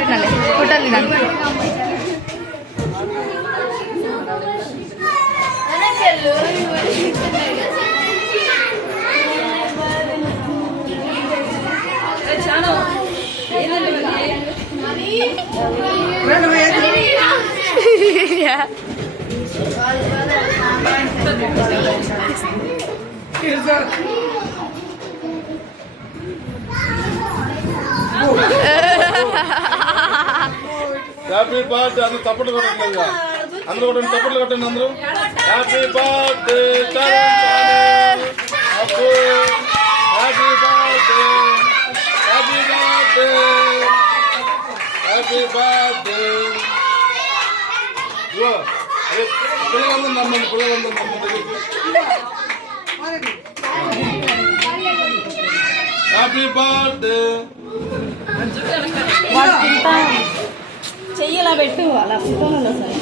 తినండి ఫోటోలు తినండి. హ్యాపీ బర్త్డే అందరూ తప్పట్లు కొట్టట్లేదు అందరూ కూడా తప్పట్లు కొట్టండి అందరూ happy birthday happy birthday happy birthday happy birthday పిల్లలందరూ నమ్మండి పిల్లలందరూ నమ్మండి హ్యాపీ బర్త్డే చెయ్యలా పెట్టు అలా ఫోన్లో పిల్లలందరూ